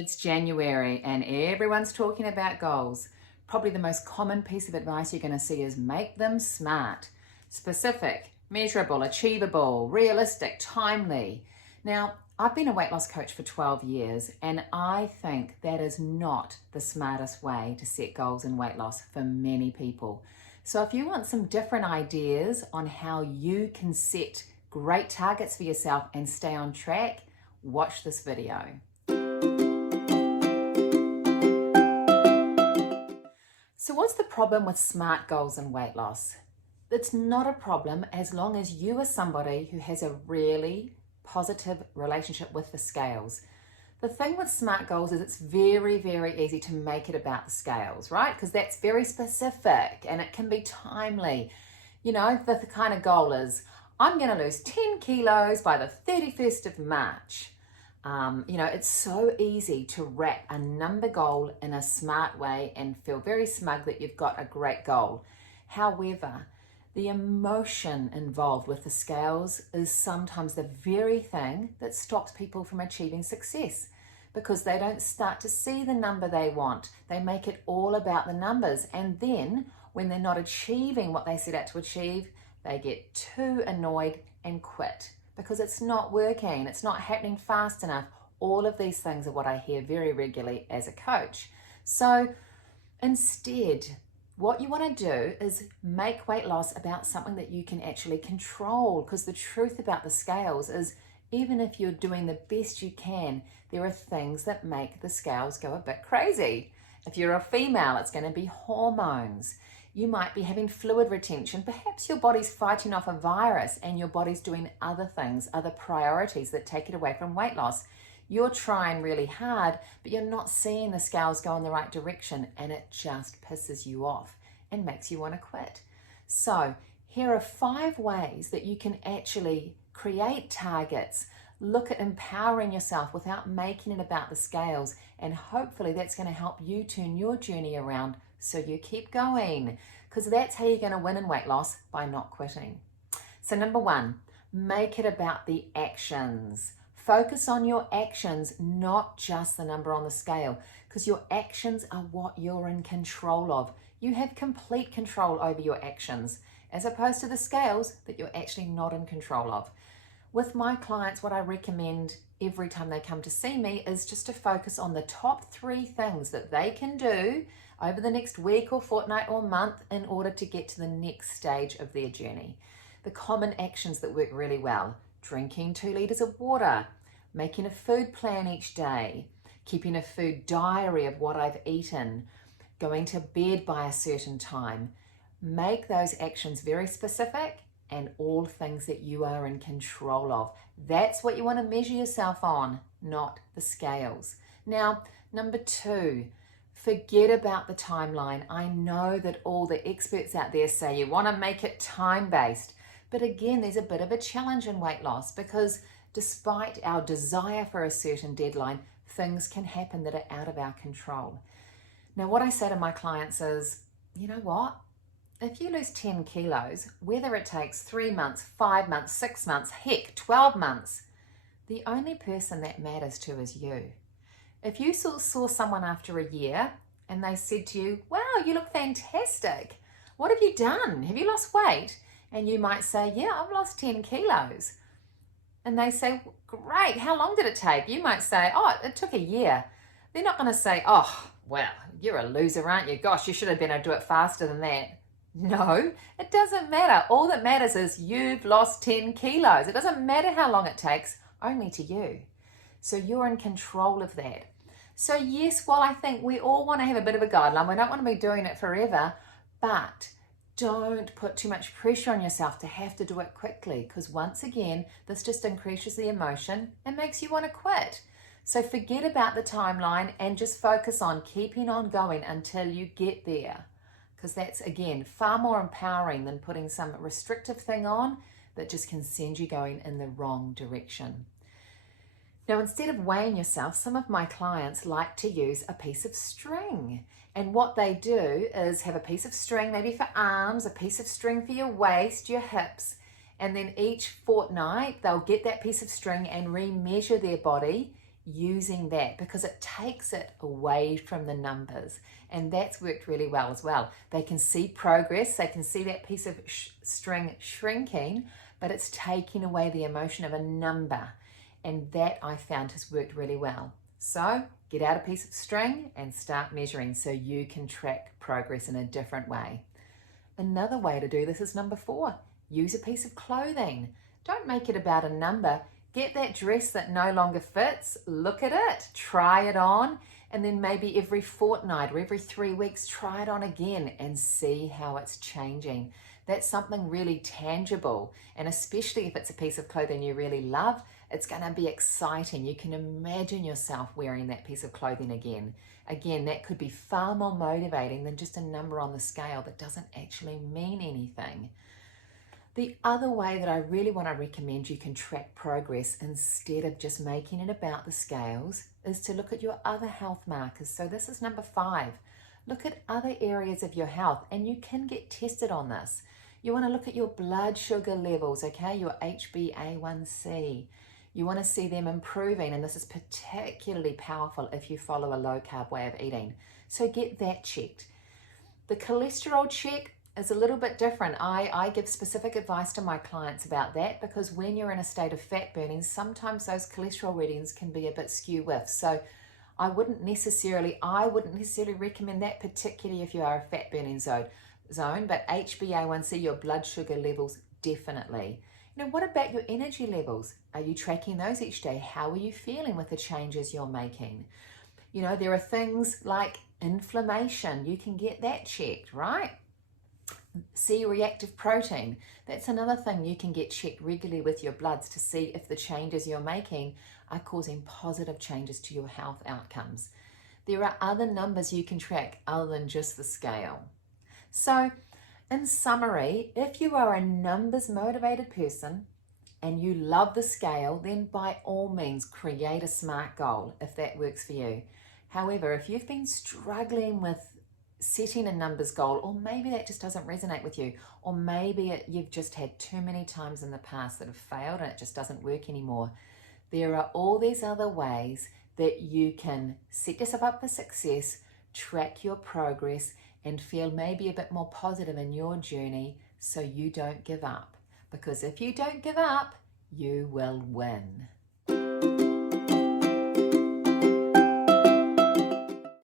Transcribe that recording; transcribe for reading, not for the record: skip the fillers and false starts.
It's January and everyone's talking about goals. Probably the most common piece of advice you're going to see is make them SMART. Specific, measurable, achievable, realistic, timely. Now, I've been a weight loss coach for 12 years and I think that is not the smartest way to set goals in weight loss for many people. So if you want some different ideas on how you can set great targets for yourself and stay on track, watch this video. So what's the problem with SMART goals and weight loss? It's not a problem as long as you are somebody who has a really positive relationship with the scales. The thing with SMART goals is it's very, very easy to make it about the scales, right? Because that's very specific and it can be timely. You know, the kind of goal is, I'm going to lose 10 kilos by the 31st of March. It's so easy to wrap a number goal in a smart way and feel very smug that you've got a great goal. However, the emotion involved with the scales is sometimes the very thing that stops people from achieving success because they don't start to see the number they want. They make it all about the numbers, and then when they're not achieving what they set out to achieve, they get too annoyed and quit. Because it's not working, it's not happening fast enough. All of these things are what I hear very regularly as a coach. So instead, what you want to do is make weight loss about something that you can actually control, because the truth about the scales is even if you're doing the best you can, there are things that make the scales go a bit crazy. If you're a female, it's going to be hormones. You might be having fluid retention. Perhaps your body's fighting off a virus and your body's doing other things, other priorities that take it away from weight loss. You're trying really hard, but you're not seeing the scales go in the right direction, and it just pisses you off and makes you want to quit. So here are 5 ways that you can actually create targets, look at empowering yourself without making it about the scales, and hopefully that's going to help you turn your journey around so you keep going, because that's how you're going to win in weight loss, by not quitting. So number 1, make it about the actions. Focus on your actions, not just the number on the scale, because your actions are what you're in control of. You have complete control over your actions, as opposed to the scales that you're actually not in control of. With my clients, what I recommend every time they come to see me is just to focus on the top 3 things that they can do over the next week or fortnight or month in order to get to the next stage of their journey. The common actions that work really well: drinking 2 liters of water, making a food plan each day, keeping a food diary of what I've eaten, going to bed by a certain time. Make those actions very specific and all things that you are in control of. That's what you want to measure yourself on, not the scales. Now, number 2, forget about the timeline. I know that all the experts out there say you want to make it time-based, but again, there's a bit of a challenge in weight loss because despite our desire for a certain deadline, things can happen that are out of our control. Now, what I say to my clients is, you know what? If you lose 10 kilos, whether it takes 3 months, 5 months, 6 months, heck, 12 months, the only person that matters to is you. If you saw someone after a year and they said to you, wow, you look fantastic. What have you done? Have you lost weight? And you might say, yeah, I've lost 10 kilos. And they say, great, how long did it take? You might say, oh, it took a year. They're not going to say, oh, well, you're a loser, aren't you? Gosh, you should have been able to do it faster than that. No, it doesn't matter. All that matters is you've lost 10 kilos. It doesn't matter how long it takes, only to you. So you're in control of that. So yes, while I think we all want to have a bit of a guideline, we don't want to be doing it forever, but don't put too much pressure on yourself to have to do it quickly, because once again, this just increases the emotion and makes you want to quit. So forget about the timeline and just focus on keeping on going until you get there, because that's, again, far more empowering than putting some restrictive thing on that just can send you going in the wrong direction. Now, instead of weighing yourself, some of my clients like to use a piece of string. And what they do is have a piece of string, maybe for arms, a piece of string for your waist, your hips, and then each fortnight they'll get that piece of string and remeasure their body using that, because it takes it away from the numbers, and that's worked really well as well. They can see progress, they can see that piece of string shrinking, but it's taking away the emotion of a number, and that I found has worked really well. So get out a piece of string and start measuring so you can track progress in a different way. Another way to do this is number 4. Use a piece of clothing. Don't make it about a number. Get that dress that no longer fits, look at it, try it on, and then maybe every fortnight or every 3 weeks, try it on again and see how it's changing. That's something really tangible, and especially if it's a piece of clothing you really love, it's going to be exciting. You can imagine yourself wearing that piece of clothing again. Again, that could be far more motivating than just a number on the scale that doesn't actually mean anything. The other way that I really want to recommend you can track progress instead of just making it about the scales is to look at your other health markers. So this is number 5. Look at other areas of your health, and you can get tested on this. You want to look at your blood sugar levels, okay, your HbA1c. You want to see them improving, and this is particularly powerful if you follow a low-carb way of eating. So get that checked. The cholesterol check is a little bit different. I give specific advice to my clients about that, because when you're in a state of fat burning, sometimes those cholesterol readings can be a bit skew-with. So I wouldn't necessarily recommend that, particularly if you are a fat burning zone, but HbA1c, your blood sugar levels, definitely. What about your energy levels? Are you tracking those each day? How are you feeling with the changes you're making? There are things like inflammation. You can get that checked, right? C-reactive protein. That's another thing you can get checked regularly with your bloods to see if the changes you're making are causing positive changes to your health outcomes. There are other numbers you can track other than just the scale. So, in summary, if you are a numbers motivated person and you love the scale, then by all means create a SMART goal if that works for you. However, if you've been struggling with setting a numbers goal, or maybe that just doesn't resonate with you, or maybe you've just had too many times in the past that have failed and it just doesn't work anymore, there are all these other ways that you can set yourself up for success, track your progress, and feel maybe a bit more positive in your journey so you don't give up. Because if you don't give up, you will win.